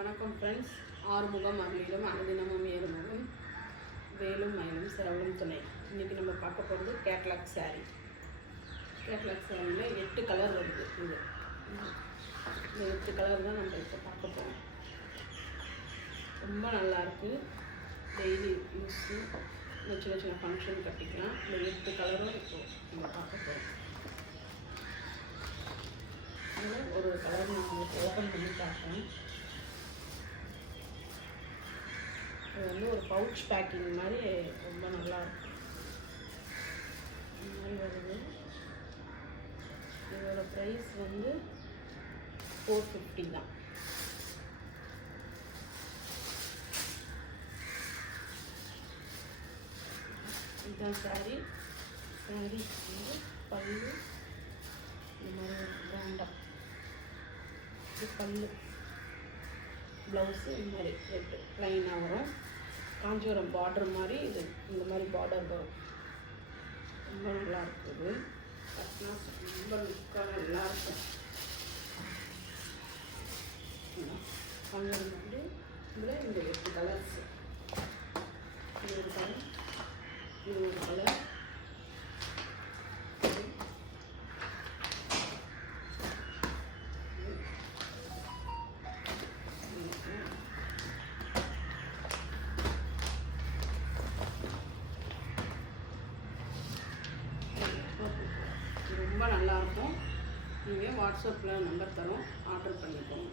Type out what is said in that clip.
வணக்கம் ஃப்ரெண்ட்ஸ். ஆறுமுகம் அருளிலும் அனுதினமும் ஏறுமுகம் வேலும் மயிலும் சிறவலும் துணை. இன்றைக்கி நம்ம பார்க்க போகிறது கேட்லாக் சாரீ. கேட்லாக் சாரியில் 8 கலர் வருது. இந்த 8 கலர் தான் நம்ம இப்போ பார்க்க போகிறோம். ரொம்ப நல்லாயிருக்கு. டெய்லி யூஸு சின்ன சின்ன ஃபங்க்ஷன் கட்டிக்கலாம். இந்த 8 கலரும் இப்போ நம்ம பார்க்க போகிறோம். அதில் ஒரு கலர் நான் உங்களுக்கு ஓப்பன் பண்ணி பார்ப்பேன். இது வந்து ஒரு பவுச் பேக்கிங் மாதிரி ரொம்ப நல்லாயிருக்கும். இந்த மாதிரி வருது. இதோட ப்ரைஸ் வந்து 450 தான். இதுதான் சாரீ வந்து பல்லு இந்த மாதிரி ஒரு பிராண்டாக இது பல்லு, ப்ளவுஸு இந்த மாதிரி ரெட்டு ப்ளைனாக வரும். காஞ்சிபுரம் பார்டர் மாதிரி இது இந்த மாதிரி பார்டர் வரும். ரொம்ப நல்லா இருக்குது. கட்டினா ரொம்ப லுக்காக நல்லாயிருக்கும். காஞ்சிபுரம் வந்து இதில் இந்த 8 கலர்ஸு. இது ஒரு கலர், இது ஒரு கலர், ரொம்ப நல்லாயிருக்கும். நீங்கள் வாட்ஸ்அப்பில் நம்பர் தரோம், ஆர்டர் பண்ணிக்கோங்க.